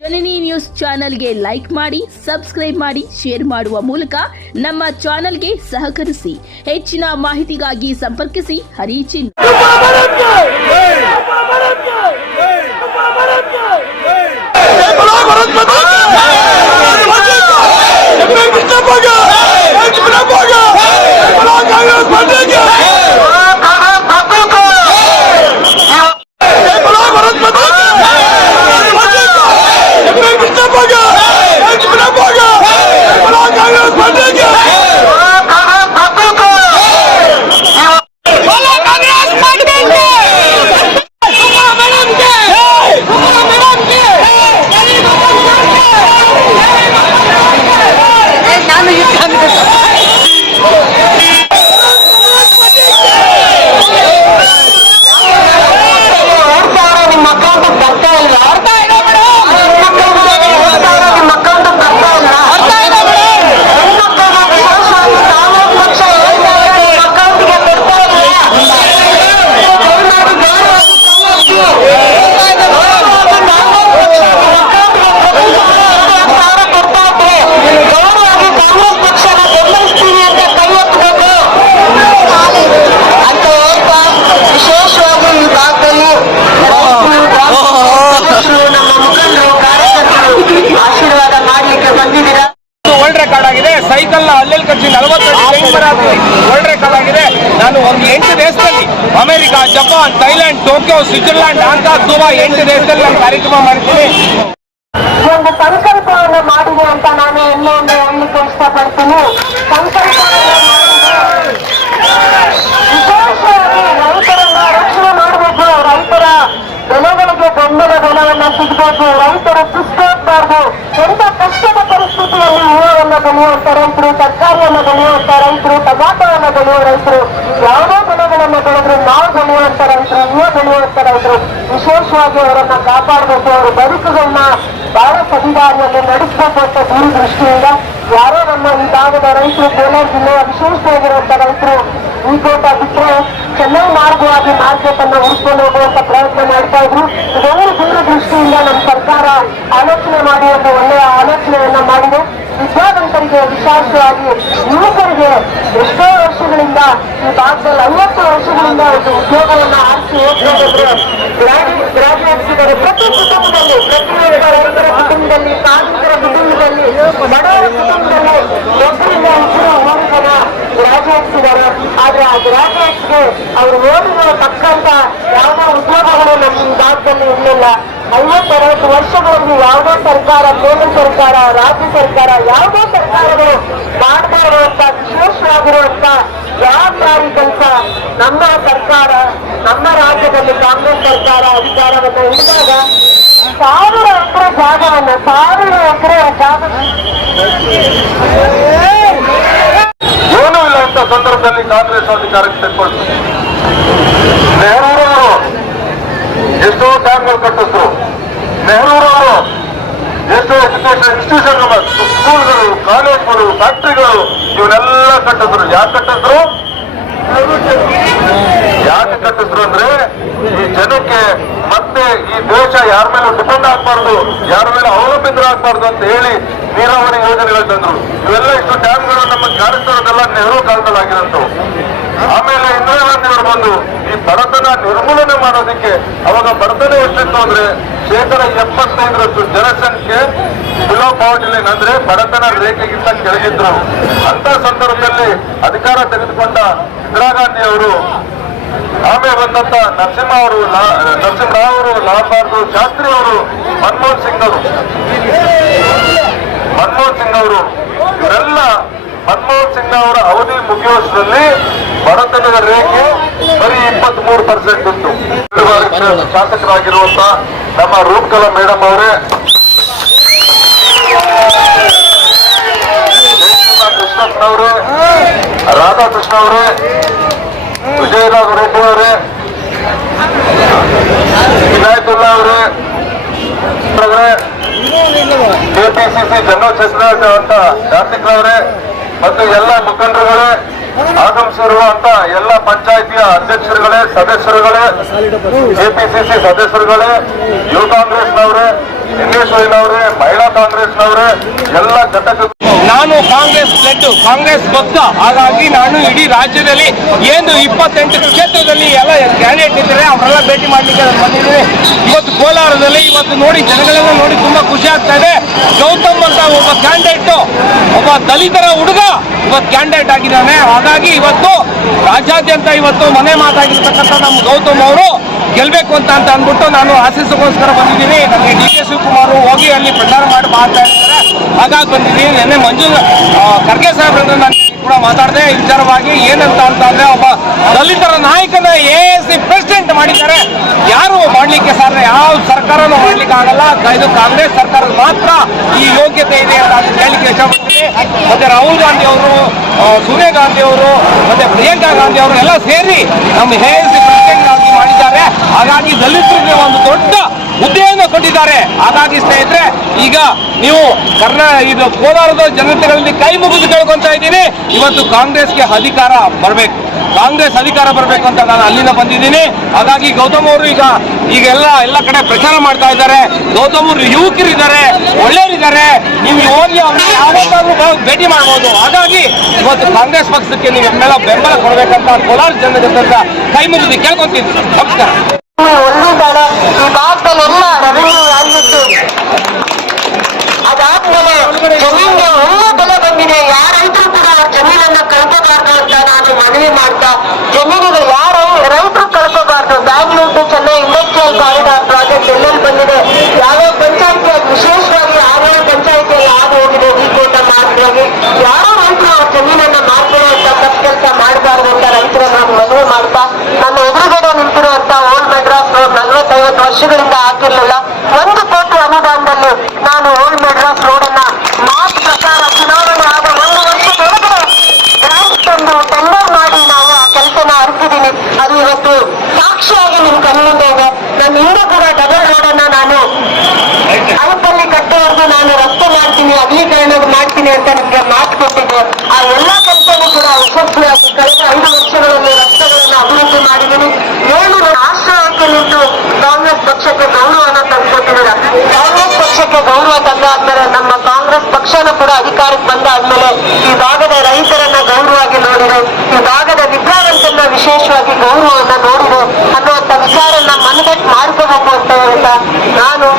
ಜನನಿ news ಚಾನೆಲ್ಗೆ like ಮಾಡಿ, subscribe ಮಾಡಿ, ಶೇರ್ ಮಾಡುವ ಮೂಲಕ ನಮ್ಮ ಚಾನೆಲ್ಗೆ ಸಹಕರಿಸಿ. ಹೆಚ್ಚಿನ ಮಾಹಿತಿಗಾಗಿ ಸಂಪರ್ಕಿಸಿ ಹರಿಚಿನ್. ಸೈಕಲ್ ಅಲ್ಲೆಲ್ಲಿ ಕಟ್ಟಿ 40 ವರ್ಲ್ಡ್ ರೆಕಾರ್ಡ್ ಆಗಿದೆ. ನಾನು ಒಂದು 8 ದೇಶದಲ್ಲಿ America, Japan, Thailand, Tokyo, Switzerland, Hong Kong, Dubai 8 ದೇಶದಲ್ಲಿ ನಾನು ಕಾರ್ಯಕ್ರಮ ಮಾಡ್ತೀನಿ. ಒಂದು ಸಂಕಲ್ಪವನ್ನು ಮಾಡಿದೆ ಅಂತ ನಾನು ಹೆಮ್ಮೆಯಿಂದ ಹೇಳಲಿಕ್ಕೆ ಇಷ್ಟಪಡ್ತೀನಿ. ಸಂಕಲ್ಪವನ್ನು ವಿಶೇಷವಾಗಿ ರೈತರನ್ನ ರಕ್ಷಣೆ ಮಾಡಬೇಕು, ರೈತರ ಬೆಳೆಗಳಿಗೆ ಬೆಂಬಲ ಬೆಲೆಯನ್ನ ಸಿಗಬೇಕು, ರೈತರು ಸುಸ್ತಾಗಬಾರ್ದು. ಎಂತ ಕಷ್ಟದ ಪರಿಸ್ಥಿತಿಯಲ್ಲಿ ಹೂವನ್ನು ಬೆಳೆಯುವಂತ ರೈತರು, ತರಕಾರಿಯನ್ನು ಬೆಳೆಯುವಂತ ರೈತರು, ಟೊಮಾಟೋವನ್ನು ಬೆಳೆಯುವ ರೈತರು, ಯಾವುದೇ ಬೆಳೆಗಳನ್ನು ಬೆಳೆದ್ರು ನಾವು ಬೆಳೆಯುವಂತ ರೈತರು, ಹೂವು ಬೆಳೆಯುವಂತ ರೈತರು ವಿಶೇಷವಾಗಿ ಅವರನ್ನ ಕಾಪಾಡಬೇಕು. ಅವರ ಬದುಕುಗಳನ್ನ ಬಹಳ ಸದಿದಾರಿಯಲ್ಲಿ ನಡೆಸಬೇಕು ಅಂತ ದೂರದೃಷ್ಟಿಯಿಂದ ಯಾರೋ ನಮ್ಮ ಈ ಭಾಗದ ರೈತರು, ಕೋಲಾರ ಜಿಲ್ಲೆಯ ವಿಶೇಷವಾಗಿರುವಂತ ರೈತರು ಈ ತೋಟ ಬಿಟ್ಟರೆ ಚೆನ್ನೈ ಮಾರ್ಗವಾಗಿ ಮಾರ್ಕೆಟ್ ಅನ್ನು ಹುಡ್ಕೊಂಡು ಹೋಗುವಂತ ಪ್ರಯತ್ನ ಮಾಡ್ತಾ ಇದ್ರು. ಇದೆಲ್ಲ ದೂರದೃಷ್ಟಿಯಿಂದ ನಮ್ಮ ಸರ್ಕಾರ ಆಲೋಚನೆ ಮಾಡಿ ಒಂದು ಒಳ್ಳೆಯ ಆಲೋಚನೆಯನ್ನ ಮಾಡಿದೆ. ವಿದ್ಯಾವಂತರಿಗೆ, ವಿಶೇಷವಾಗಿ ಯುವಕರಿಗೆ ಎಷ್ಟೋ ವರ್ಷಗಳಿಂದ ಈ ಭಾಗದಲ್ಲಿ 50 ವರ್ಷಗಳಿಂದ ಒಂದು ಉದ್ಯೋಗವನ್ನು ಆರಿಸಿ ಹೋಗ್ತಿದ್ರೆ ಗ್ರಾಜುಯೇಟ್ಸ್ ಇದ್ದಾರೆ. ಪ್ರತಿ ಕುಟುಂಬದಲ್ಲಿ, ಪ್ರತಿಯೊಬ್ಬ ರೈತರ ಕುಟುಂಬದಲ್ಲಿ, ಕಾರ್ಮಿಕರ ಕುಟುಂಬದಲ್ಲಿ, ಬಡವರ ಕುಟುಂಬದಲ್ಲಿ ಒಬ್ಬರಿಂದ ಇಬ್ಬರು 3 ಜನ ಗ್ರಾಜುಯೇಟ್ಸ್ ಇದ್ದಾರೆ. ಆದ್ರೆ ಆ ಗ್ರಾಜುಯೇಟ್ಸ್ಗೆ ಅವರು ಓದಿನ ತಕ್ಕಂತ ಯಾವುದೇ ಉದ್ಯೋಗಗಳು ನಮ್ಮ ಈ ಭಾಗದಲ್ಲಿ ಇರಲಿಲ್ಲ. 50-60 ವರ್ಷಗಳಲ್ಲಿ ಯಾವುದೇ ಸರ್ಕಾರ, ಕೇಂದ್ರ ಸರ್ಕಾರ, ರಾಜ್ಯ ಸರ್ಕಾರ, ಯಾವುದೇ ಸರ್ಕಾರಗಳು ಮಾಡ್ತಾ ಇರುವಂತ ವಿಶೇಷವಾಗಿರುವಂತ ಜವಾಬ್ದಾರಿ ಕೆಲಸ ನಮ್ಮ ಸರ್ಕಾರ, ನಮ್ಮ ರಾಜ್ಯದಲ್ಲಿ ಕಾಂಗ್ರೆಸ್ ಸರ್ಕಾರ ಅಧಿಕಾರವನ್ನು ಹಿಡಿದಾಗ 1000 ಎಕರೆ ಜಾಗವನ್ನು ಏನೂ ಇಲ್ಲ ಅಂತ ಸಂದರ್ಭದಲ್ಲಿ ಕಾಂಗ್ರೆಸ್ ಅಧಿಕಾರಕ್ಕೆ ತೆಕ್ಕೊಳ್ತು. ನೆಹರೂರವರು ಎಷ್ಟೋ ಡ್ಯಾಮ್ಗಳು ಕಟ್ಟಿದ್ರು. ನೆಹರೂರವರು ಎಷ್ಟೋ ಎಜುಕೇಶನ್ ಇನ್ಸ್ಟಿಟ್ಯೂಷನ್ಗಳು, ಸ್ಕೂಲ್ಗಳು, ಕಾಲೇಜ್ಗಳು, ಫ್ಯಾಕ್ಟ್ರಿಗಳು ಇವನ್ನೆಲ್ಲ ಕಟ್ಟಿದ್ರು. ಯಾಕೆ ಕಟ್ಟಿದ್ರು ಅಂದ್ರೆ ಈ ಜನಕ್ಕೆ ಮತ್ತೆ ಈ ದೇಶ ಯಾರ ಮೇಲೆ ಡಿಪೆಂಡ್ ಆಗ್ಬಾರ್ದು, ಯಾರ ಮೇಲೆ ಅವಲಂಬಿತರಾಗಬಾರ್ದು ಅಂತ ಹೇಳಿ ನೀರಾವರಿ ಯೋಜನೆಗಳು ತಂದ್ರು. ಇವೆಲ್ಲ ಇಷ್ಟು ಡ್ಯಾಮ್ಗಳು ನಮ್ಮ ಕಾಣಿಸ್ತಾರದೆಲ್ಲ ನೆಹರು ಕಾಲದಲ್ಲಿ ಆಗಿರೋದು. ಆಮೇಲೆ ಇಂದಿರಾ ಗಾಂಧಿ ಅವರು ಬಂದು ಈ ಬಡತನ ನಿರ್ಮೂಲನೆ ಮಾಡೋದಕ್ಕೆ, ಅವಾಗ ಬಡತನ ಎಷ್ಟಿತ್ತು ಅಂದ್ರೆ 75% ಜನಸಂಖ್ಯೆ ಬಿಲೋ ಪಾವರ್ಟಿ ಲೈನ್ ಅಂದ್ರೆ ಬಡತನ ರೇಖೆಗಿಂತ ಕೆಳಗಿದ್ರು. ಅಂತ ಸಂದರ್ಭದಲ್ಲಿ ಅಧಿಕಾರ ತೆಗೆದುಕೊಂಡ ಇಂದಿರಾ ಗಾಂಧಿ ಅವರು, ಆಮೇಲೆ ಬಂದಂತ ನರಸಿಂಹರಾವ್ ಅವರು, ಲಾಲ್ ಬಹದ್ದೂರ್ ಶಾಸ್ತ್ರಿ ಅವರು, ಮನಮೋಹನ್ ಸಿಂಗ್ ಅವರು ಇವರೆಲ್ಲ ಮನಮೋಹನ್ ಸಿಂಗ್ ಅವರ ಅವಧಿ ಮುಗಿಯುವಷ್ಟರಲ್ಲಿ ಬಡತನದ ರೇಖೆ ಬರೀ 23% ಇತ್ತು. ಶಾಸಕರಾಗಿರುವಂತ ನಮ್ಮ ರೂಪಕಲಾ ಮೇಡಮ್ ಅವರೇ, ಕೃಷ್ಣಪ್ಪನವರೇ, ರಾಧಾಕೃಷ್ಣ ಅವರೇ, ವಿಜಯರಾಘ ರೆಡ್ಡಿ ಅವರೇ, ವಿನಾಯಕುಲ್ಲಾ ಅವರೇ, ಕೆಪಿಸಿಸಿ ಜನರಲ್ ಸೆಕ್ರೆಟರಿ ಅಂತ ಕಾರ್ತಿಕ್ರವರೇ ಮತ್ತು ಎಲ್ಲ ಮುಖಂಡರುಗಳೇ, ಆಗಮಿಸಿರುವಂತ ಎಲ್ಲ ಪಂಚಾಯಿತಿಯ ಅಧ್ಯಕ್ಷರುಗಳೇ, ಸದಸ್ಯರುಗಳೇ, ಕೆಪಿಸಿಸಿ ಸದಸ್ಯರುಗಳೇ, ಯುವ ಕಾಂಗ್ರೆಸ್ನವರೇ, NSYನವರೇ, ಮಹಿಳಾ ಕಾಂಗ್ರೆಸ್ನವರೇ, ಎಲ್ಲ ಘಟಕ ನಾನು ಕಾಂಗ್ರೆಸ್ ಬ್ಲಡ್, ಕಾಂಗ್ರೆಸ್ ಭಕ್ತ. ಹಾಗಾಗಿ ನಾನು ಇಡೀ ರಾಜ್ಯದಲ್ಲಿ ಏನು 28 ಕ್ಷೇತ್ರದಲ್ಲಿ ಎಲ್ಲ ಕ್ಯಾಂಡಿಡೇಟ್ ಇದ್ದಾರೆ ಅವರೆಲ್ಲ ಭೇಟಿ ಮಾಡ್ಲಿಕ್ಕೆ ನಾನು ಬಂದಿದ್ದೀನಿ. ಇವತ್ತು ಕೋಲಾರದಲ್ಲಿ ಇವತ್ತು ನೋಡಿ ಜನಗಳೆಲ್ಲ ನೋಡಿ ತುಂಬಾ ಖುಷಿ ಆಗ್ತಾ ಇದೆ. ಗೌತಮ್ ಅಂತ ಒಬ್ಬ ಕ್ಯಾಂಡಿಡೇಟ್, ಒಬ್ಬ ದಲಿತರ ಹುಡುಗ ಇವತ್ತು ಕ್ಯಾಂಡಿಡೇಟ್ ಆಗಿದ್ದಾನೆ. ಹಾಗಾಗಿ ಇವತ್ತು ರಾಜ್ಯಾದ್ಯಂತ ಇವತ್ತು ಮನೆ ಮಾತಾಗಿರ್ತಕ್ಕಂಥ ನಮ್ಮ ಗೌತಮ್ ಅವರು ಗೆಲ್ಬೇಕು ಅಂತ ಅಂದ್ಬಿಟ್ಟು ನಾನು ಆಶೀಸ್ಗೋಸ್ಕರ ಬಂದಿದ್ದೀನಿ. ನನಗೆ DK ಶಿವಕುಮಾರ್ ಹೋಗಿ ಅಲ್ಲಿ ಪ್ರಚಾರ ಮಾಡಿ ಮಾಡ್ತಾ ಇದ್ದಾರೆ, ಹಾಗಾಗಿ ಬಂದಿದ್ದೀನಿ. ನಿನ್ನೆ ಖರ್ಗೆ ಸಾಹೇಬ್ರನ್ನ ನಾನು ಕೂಡ ಮಾತಾಡಿದೆ ಈ ವಿಚಾರವಾಗಿ. ಏನಂತ ಅಂತಂದ್ರೆ ಒಬ್ಬ ದಲಿತರ ನಾಯಕನ AAC ಪ್ರೆಸಿಡೆಂಟ್ ಮಾಡಿದ್ದಾರೆ. ಯಾರು ಮಾಡ್ಲಿಕ್ಕೆ ಸಾಧ್ಯ, ಯಾವ ಸರ್ಕಾರನೂ ಮಾಡ್ಲಿಕ್ಕೆ ಆಗಲ್ಲ. ಇದು ಕಾಂಗ್ರೆಸ್ ಸರ್ಕಾರದ ಮಾತ್ರ ಈ ಯೋಗ್ಯತೆ ಇದೆ ಅಂತ ಹೇಳಲಿಕ್ಕೆ ಇಷ್ಟಪಡ್ತೀನಿ. ಮತ್ತೆ ರಾಹುಲ್ ಗಾಂಧಿ ಅವರು, ಸೋನಿಯಾ ಗಾಂಧಿ ಅವರು, ಮತ್ತೆ ಪ್ರಿಯಾಂಕಾ ಗಾಂಧಿ ಅವರು ಎಲ್ಲ ಸೇರಿ ನಮ್ಮ AAC ಪ್ರೆಸಿಡೆಂಟ್ ಆಗಿ ಮಾಡಿದ್ದಾರೆ. ಹಾಗಾಗಿ ದಲಿತರಿಗೆ ಒಂದು ದೊಡ್ಡ ಹುದ್ದೆಯನ್ನು ಕೊಟ್ಟಿದ್ದಾರೆ. ಹಾಗಾಗಿ ಸ್ನೇಹಿತರೆ, ಈಗ ನೀವು ಇದು ಕೋಲಾರದ ಜನತೆಗಳಲ್ಲಿ ಕೈ ಮುಗಿದು ಕೇಳ್ಕೊಂತ ಇದ್ದೀನಿ, ಇವತ್ತು ಕಾಂಗ್ರೆಸ್ಗೆ ಅಧಿಕಾರ ಬರಬೇಕು, ಕಾಂಗ್ರೆಸ್ ಅಧಿಕಾರ ಬರಬೇಕು ಅಂತ ನಾನು ಅಲ್ಲಿಂದ ಬಂದಿದ್ದೀನಿ. ಹಾಗಾಗಿ ಗೌತಮ್ ಅವರು ಈಗ ಎಲ್ಲ ಕಡೆ ಪ್ರಚಾರ ಮಾಡ್ತಾ ಇದ್ದಾರೆ. ಗೌತಮ್ ಅವರು ಯುವಕರಿದ್ದಾರೆ, ಒಳ್ಳೆಯರಿದ್ದಾರೆ, ನೀವು ಹೋಗಿ ಅವ್ರಿಗೆ ಯಾವತ್ತಾದ್ರೂ ಭೇಟಿ ಮಾಡ್ಬೋದು. ಹಾಗಾಗಿ ಇವತ್ತು ಕಾಂಗ್ರೆಸ್ ಪಕ್ಷಕ್ಕೆ ನೀವು ನಮ್ಮೆಲ್ಲ ಬೆಂಬಲ ಕೊಡಬೇಕಂತ ಕೋಲಾರ ಜನತೆ ಕೈ ಮುಗಿದು ಕೇಳ್ಕೊಂತೀನಿ. ನಮಸ್ಕಾರ. ಒಳ್ಳೆದಾಳೆ ಈ ಭಾಗದಲ್ಲೆಲ್ಲ ರೆವೆನ್ಯೂ ಆಗಿತ್ತು. ಅದಾದ್ಮೇಲೆ ಜಮೀನಿಗೆ ಒಳ್ಳೆ ಬೆಲೆ ಬಂದಿದೆ. ಯಾರೈತರು ಕೂಡ ಜಮೀನನ್ನ ಕಳ್ಕೋಬಾರ್ದು ಅಂತ ನಾನು ಮನವಿ ಮಾಡ್ತಾ, ಜಮೀನಿಗೆ ಯಾರು ರೈತರು ಕಳ್ಕೋಬಾರ್ದು. Bangalore to Chennai industrial corridor project ಎಲ್ಲೆಲ್ಲಿ ಬಂದಿದೆ, ಯಾವ್ಯಾವ ಪಂಚಾಯತಿಯಾಗಿ ವಿಶೇಷವಾಗಿ ಯಾವ್ಯಾವ ಪಂಚಾಯತಿಯಲ್ಲಿ ಆಗಿ ಹೋಗಿದೆ ರೀಕೋಟ ಮಾರ್ಗವಾಗಿ, ಯಾರೋ ರೈತರು ಅವ್ರ ಜಮೀನನ್ನ ಮಾರ್ಕೊಳ್ಳುವಂತ ತಪ್ಪು ಕೆಲಸ ಮಾಡಬಾರ್ದು ಅಂತ ರೈತರನ್ನ ಮನವಿ ಮಾಡ್ತಾ, ನನ್ನ ಎದುರುಗಡೆ ನಿಂತಿರುವಂತ ಓಲ್ಡ್ ಮೆಡ್ರಾಸ್ ರೋಡ್ 40-50 ವರ್ಷಗಳಿಂದ ಹಾಕಿರ್ಲಿಲ್ಲ. 1 ಕೋಟಿ ಅನುದಾನದಲ್ಲಿ ನಾನು ಓಲ್ಡ್ ಮೆಡ್ರಾಸ್ ರೋಡ್ ಅನ್ನ ಮಾರ್ಚ್ ಪ್ರಕಾರ ಚುನಾವಣೆ ಆದ 1 ವರ್ಷದೊಳಗಡೆ ಗ್ರಾಂಟ್ ತಂದು ಟೆಂಡರ್ ಮಾಡಿ ನಾವು ಆ ಕೆಲಸನ ಅರ್ತಿದ್ದೀನಿ. ಅದು ಇವತ್ತು ಸಾಕ್ಷಿಯಾಗಿ ನಿಮ್ ಕಣ್ಣಿಂದ ಇದೆ. ನನ್ನ ಹಿಂದೆ ಕೂಡ ಡಬಲ್ ರೋಡ್ ಅನ್ನ ನಾನು ಅಳಪಲ್ಲಿ ಕಟ್ಟೆವರೆಗೂ ನಾನು ರಸ್ತೆ ಮಾಡ್ತೀನಿ, ಅಗಲೀಕರಣ ಮಾಡ್ತೀನಿ ಅಂತ ನಿಮ್ಗೆ ಮಾತು ಕೊಟ್ಟಿದ್ದೆ. ಆ ಎಲ್ಲಾ ಕೆಲಸನೂ ಕೂಡ ಯಶಸ್ವಿಯಾಗಿ ಕಳೆದ 5 ವರ್ಷಗಳಲ್ಲಿ ರಸ್ತೆಗಳನ್ನ ಅಭಿವೃದ್ಧಿ ಮಾಡಿದ್ದೀನಿ. 7 ಆಶ್ರಯಕ್ಕೆ ನಿಂತು ಕಾಂಗ್ರೆಸ್ ಪಕ್ಷಕ್ಕೆ ಗೌರವನ ತಂದುಕೊಟ್ಟಿದ್ದೀರ. ಕಾಂಗ್ರೆಸ್ ಪಕ್ಷಕ್ಕೆ ಗೌರವ ತಂದಾದ್ಮೇಲೆ ನಮ್ಮ ಕಾಂಗ್ರೆಸ್ ಪಕ್ಷನೂ ಕೂಡ ಅಧಿಕಾರಕ್ಕೆ ಬಂದಾದ್ಮೇಲೆ ಈ ಭಾಗದ ರೈತರನ್ನ ಗೌರವವಾಗಿ ನೋಡಿದೆ, ಈ ಭಾಗದ ವಿದ್ಯಾವಂತರನ್ನ ವಿಶೇಷವಾಗಿ ಗೌರವವನ್ನ ನೋಡಿದೆ ಅನ್ನುವಂಥ ವಿಚಾರನ್ನ ಮನದಟ್ಟು ಮಾಡ್ಕೋಬೇಕು ಅಂತ ಹೇಳ್ತಾ ನಾನು